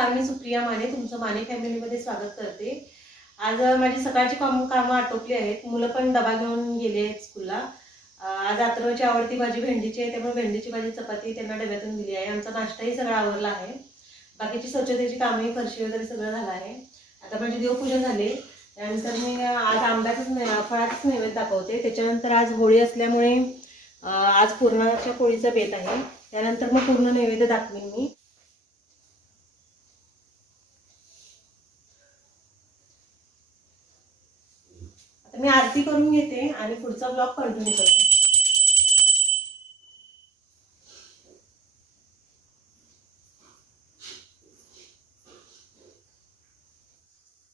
नमस्कार, मी सुप्रिया माने तुमचं माने फॅमिलीमध्ये स्वागत करते। आज माझी सकाळची कामं आटोपली आहेत। मुलं पण डबा घेऊन गेले आहेत स्कूलला। आज अथर्वची आवडती भाजी भेंडीची आहे, त्यामुळे भेंडीची भाजी चपाती त्यांना डब्यातून दिली आहे। आमचा नाश्ताही सगळा आवरला आहे। बाकीची स्वच्छतेची कामही फरशी वगैरे सगळं झालं आहे। आता माझी देवपूजा झाली, त्यानंतर मी आज फळाचंच नैवेद्य दाखवते। त्याच्यानंतर आज होळी असल्यामुळे आज पुरणाच्या पोळीचा बेत आहे। त्यानंतर मग पूर्ण नैवेद्य दाखवेन मी। आता मी आरती करून घेते आणि पुढचा ब्लॉग कंटिन्यू करते।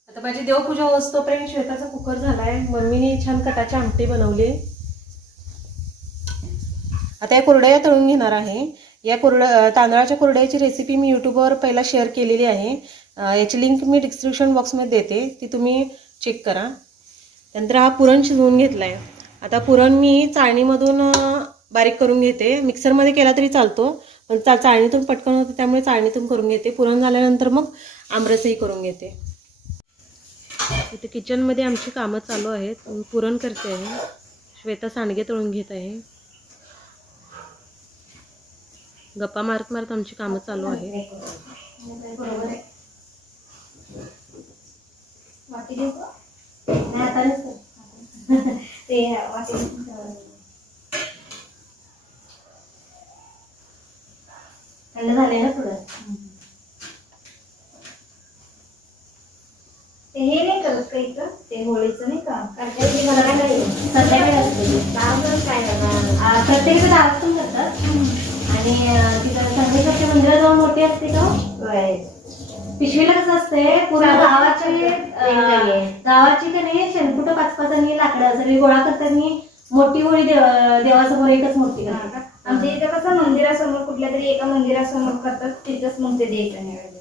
आता माझी देवपूजा होतोपर्यंत श्वेताचा कुकर झालाय। मम्मीने छान कटाची आमटी बनवली। आता या कुरडया तळून घेणार आहे। या तांदळाच्या कुरडयाची रेसिपी मी यूट्यूबवर पहिला शेअर केलेली आहे। याची लिंक मी डिस्क्रिप्शन बॉक्समध्ये देते, ती तुम्ही चेक करा। त्यानंतर हा पुरण शिजवून घेतलाय। आता पुरण मी चाळणीमधून बारीक करून घेते। मिक्सरमध्ये केला तरी चालतो, पण चाळणीतून पटकन होते त्यामुळे चाळणीतून करून घेते। पुरण झाल्यानंतर मग आमरसही करून घेते। इथे किचनमध्ये आमची कामं चालू आहेत। पुरण करते आहे, श्वेता सांडगे तळून घेत आहे। गप्पा मारत मारत आमची कामं चालू आहेत। थंड झाले ना थोडं। ते हे नाही करत का इथं, ते होळीचं नाही का संध्याकाळी असते प्रत्येक गावातून करतात। आणि तिथं संगमेश्वरच्या मंदिरात जाऊन मोठी असते का पिशवीला कसं असते, पूर्ण गावाची का नाही शेणकुट 5-5 आणि लाकडं सगळी गोळा करतात आणि मोठी होळी देवासमोर एकच मूर्ती करतात। आमच्या इथं कसं मंदिरासमोर कुठल्या तरी एका मंदिरासमोर करतात, तिथंच मग ते द्यायचं नैवेद्य।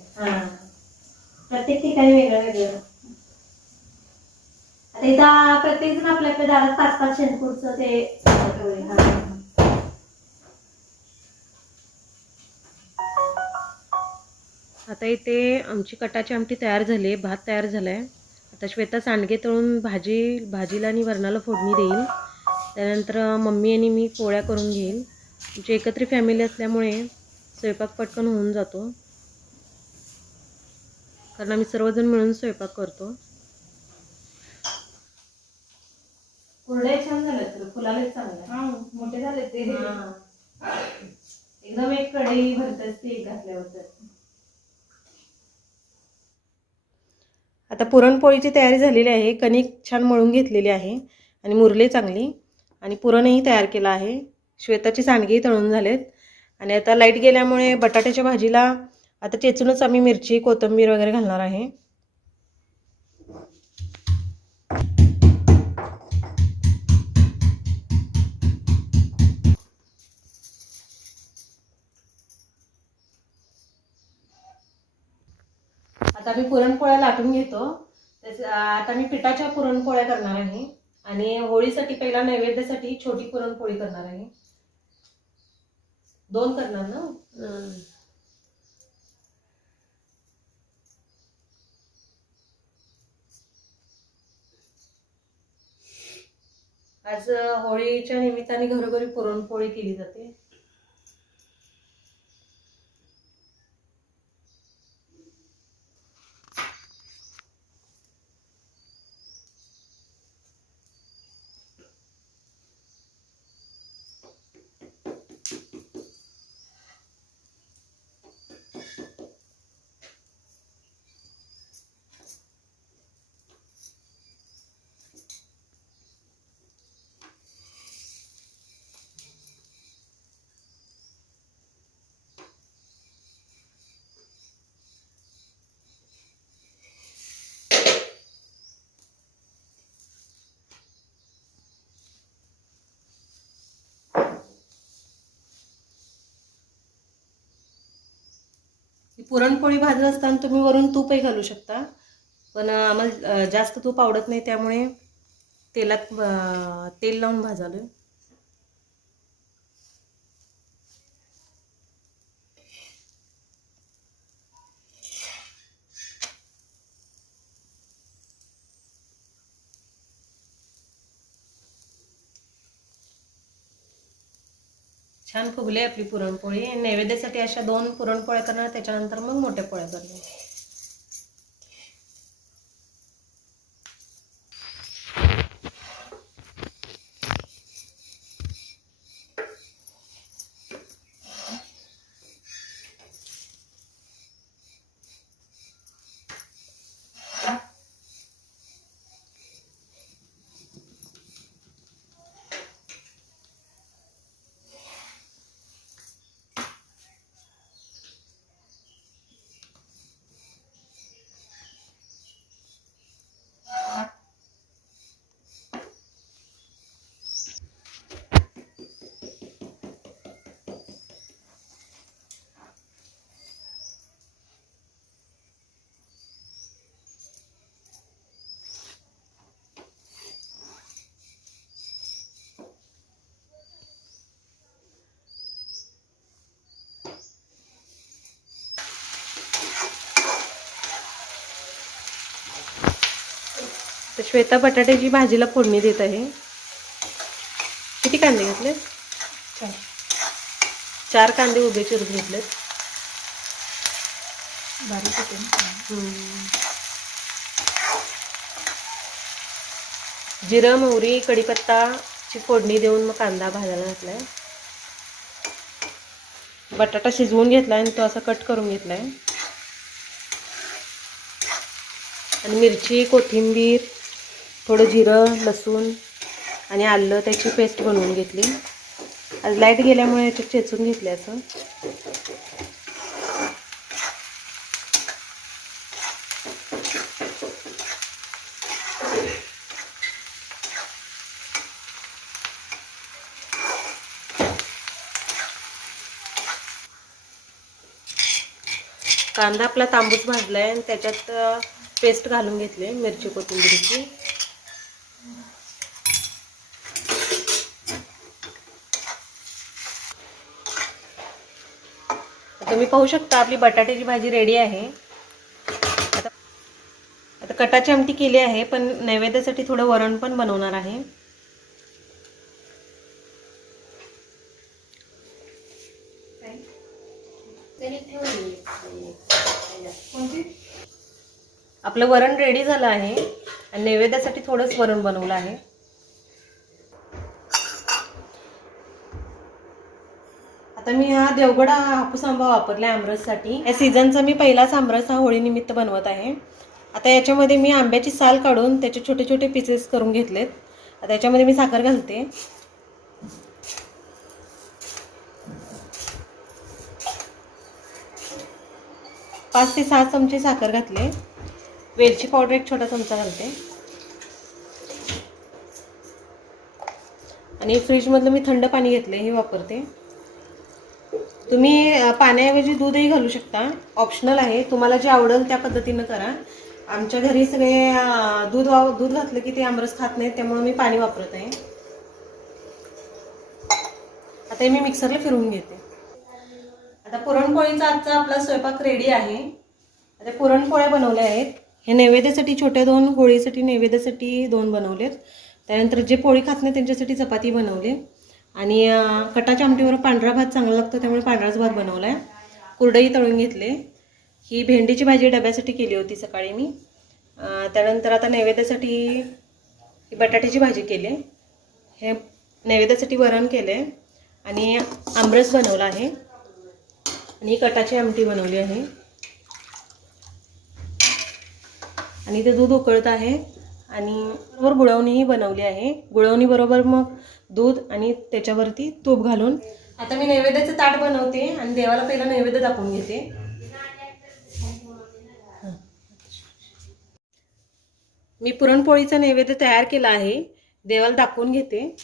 प्रत्येक ठिकाणी वेगळं वेगळं। आता इथं प्रत्येक जण आपल्या आपल्या दारात 5-5 शेणकुटचं ते आता इथे आमची कटाची आमटी तयार झाली आहे, भात तयार झालाय। आता श्वेता सांडगे तळून भाजीला आणि वरणाला फोडणी देईल। त्यानंतर मम्मी आणि मी पोळ्या करून घेईल। आमची एकत्र फॅमिली असल्यामुळे स्वयंपाक पटकन होऊन जातो, कारण आम्ही सर्वजण मिळून स्वयंपाक करतो। कुरडया छान झाल्यात, फुलाले चांगल्या मोठे झाले ते। एकदम एक कढई भरतेच ते घातल्यावर। आता पुरणपोळीची तयारी झालेली आहे। कणिक छान मळून घेतलेली आहे आणि मुरले चांगली, आणि पुरणही तयार केलं आहे। श्वेताची सांडगी तळून झालेत। आणि आता लाईट गेल्यामुळे बटाट्याच्या भाजीला आता चेचूनच आम्ही मिरची कोथिंबीर वगैरे घालणार आहे। आता मी पुरणपोळ्या लाटून घेतो। आता मी पिठाच्या पुरणपोळ्या करणार आहे आणि होळीसाठी पहिला नैवेद्यासाठी छोटी पुरणपोळी करणार आहे। 2 करणार ना। आज होळीच्या निमित्ताने घरोघरी पुरणपोळी केली जाते। पुरणपोळी भाजत असताना तुम्ही वरून तूपही घालू शकता, पण आम्हाला जास्त तूप आवडत नाही त्यामुळे तेलात तेल लावून भाजालोय। छान फुगली आपली पुरणपोळी. नैवेद्यासाठी अशा 2 पुरणपोळ्या करणार, त्याच्यानंतर मग मोठ्या पोळ्या करणार. तर श्वेता बटाट्याची भाजीला फोडणी देत आहे. किती कांदे घेतले? 4 कांदे उभे चिरून घेतलेत. बारीक होते. जिरं, मोहरी, कढीपत्ताची फोडणी देऊन मग कांदा भाजायला घातलाय. बटाटा शिजवून घेतलाय आणि तो असा कट करून घेतलाय. आणि मिरची, कोथिंबीर, थोडं जिरं, लसूण आणि आलं त्याची पेस्ट बनवून घेतली. आज लाईट गेल्यामुळे याच्यात चेचून घेतले असं. कांदा आपला तांबूस भाजलाय आणि त्याच्यात पेस्ट घालून घेतली मिरची कोथिंबीरची. तुम्ही पाहू शकता आपली बटाट्याची भाजी रेडी आहे. आता कटाची आमटी केली आहे, पण नैवेद्यासाठी थोडं वरण पण बनवणार आहे. आपलं वरण रेडी झालं आहे आणि नैवेद्यासाठी थोडंच वरण बनवलं आहे. आता मी हा देवगड हापूस आंबा वापरला आहे आमरससाठी. या सीझनचा मी पहिलाच आमरस हा होळीनिमित्त बनवत आहे. आता याच्यामध्ये मी आंब्याची साल काढून त्याचे छोटे छोटे पीसेस करून घेतलेत. आता याच्यामध्ये मी साखर घालते. पाच ते 6 चमचे साखर घातले. वेलची पावडर 1 छोटा चमचा घालते. आणि फ्रीजमधलं मी थंड पाणी घेतले, हे वापरते. तुम्ही पाण्याऐवजी दूधही घालू शकता, ऑप्शनल आहे. तुम्हाला जे आवडेल त्या पद्धतीनं करा. आमच्या घरी सगळे दूध घातलं की ते आमरस खात नाहीत, त्यामुळे मी पाणी वापरत आहे. आता मी मिक्सरला फिरवून घेते. आता पुरणपोळीचा आजचा आपला स्वयंपाक रेडी आहे. आता पुरणपोळ्या बनवल्या आहेत. हे नैवेद्यासाठी छोट्या 2, होळीसाठी नैवेद्यासाठी 2 बनवलेत. त्यानंतर जे पोळी खात नाही त्यांच्यासाठी चपाती बनवली. आणि कटाच्या आमटीवर पांढरा भात चांगला लागतो, त्यामुळे पांढराच भात बनवला आहे. कुरडई तळून घेतले. ही भेंडीची भाजी डब्यासाठी केली होती सकाळी मी. त्यानंतर आता नैवेद्यासाठी बटाट्याची भाजी केली. हे नैवेद्यासाठी वरण केले आणि आमरस बनवला आहे आणि कटाची आमटी बनवली आहे. आणि ते दूध उकळत आहे आणि बरोबर गुळवणीही बनवली आहे. गुळवणी बरोबर मग दूध आणि त्याच्यावरती तूप घालून आता मी नैवेद्याचं ताट बनवते आणि देवाला पहिला नैवेद्य दाखवून घेते. मी पुरणपोळीचा नैवेद्य तयार केला आहे, देवाला दाखवून घेते.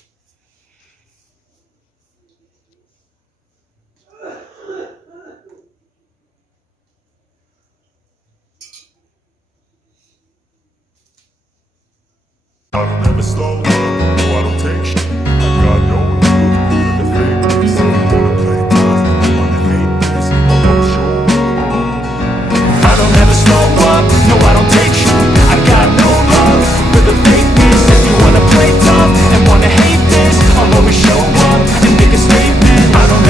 I don't ever slow up, no I don't take shit. I got no love for the fakeness. Wanna play tough, wanna hate this, I won't show up. I don't ever slow up, no I don't take shit. I got no love for the fakeness. If you wanna play tough and wanna hate this, I'll always show up and make a statement. I don't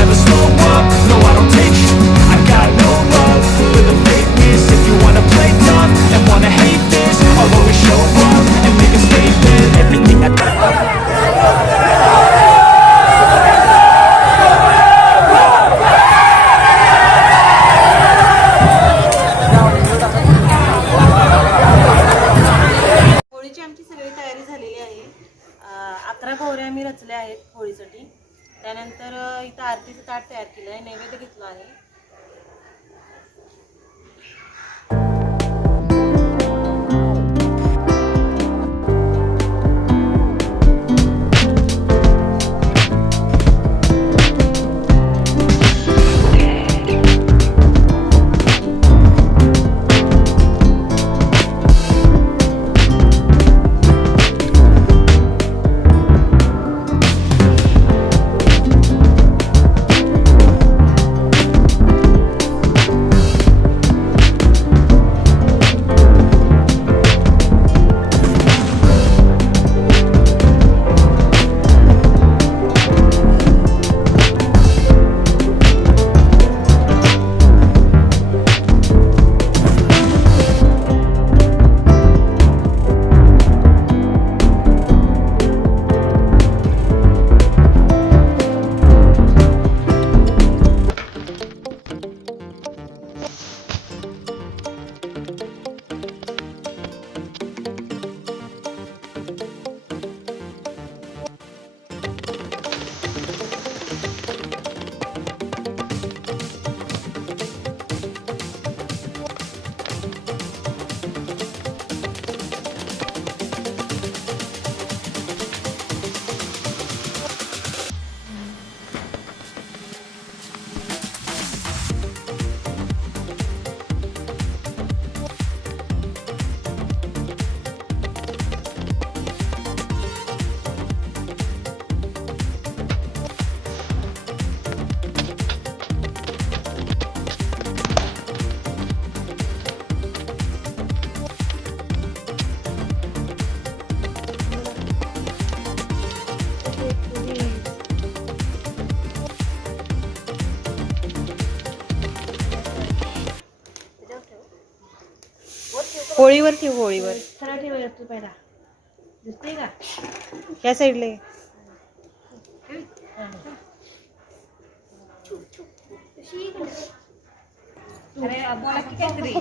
होळीवर ठेव, होळीवर. सरळ ठेवूया तू पहिला. दिसते का? ह्या साईडला ये. अरे बोला की काहीतरी.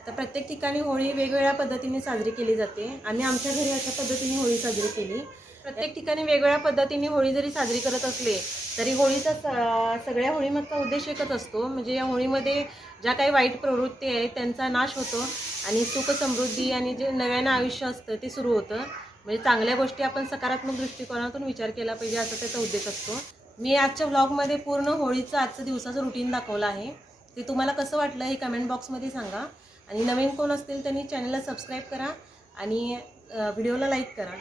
आता प्रत्येक ठिकाणी होळी वेगवेगळ्या पद्धतीने साजरी केली जाते. आम्ही आमच्या घरी अशा पद्धतीने होळी साजरी केली. प्रत्येक ठिकाणी वेगवेगळ्या पद्धतीने होळी जरी साजरी करत असले तरी होळीचा सगळ्या होळीमागचा उद्देश एकच असतो, म्हणजे या होळीमध्ये ज्या काही वाईट प्रवृत्ती आहेत त्यांचा नाश होतो आणि सुख समृद्धी आणि जे नव्यानं आयुष्य असतं ते सुरू होतं. म्हणजे चांगल्या गोष्टी आपण सकारात्मक दृष्टिकोनातून विचार केला पाहिजे असा त्याचा उद्देश असतो. मी आजच्या व्लॉगमध्ये पूर्ण होळीचं आजचं दिवसाचं रुटीन दाखवलं आहे. ते तुम्हाला कसं वाटलं हे कमेंट बॉक्समध्ये सांगा. आणि नवीन कोण असतील त्यांनी चॅनलला सबस्क्राईब करा आणि व्हिडिओला लाईक करा.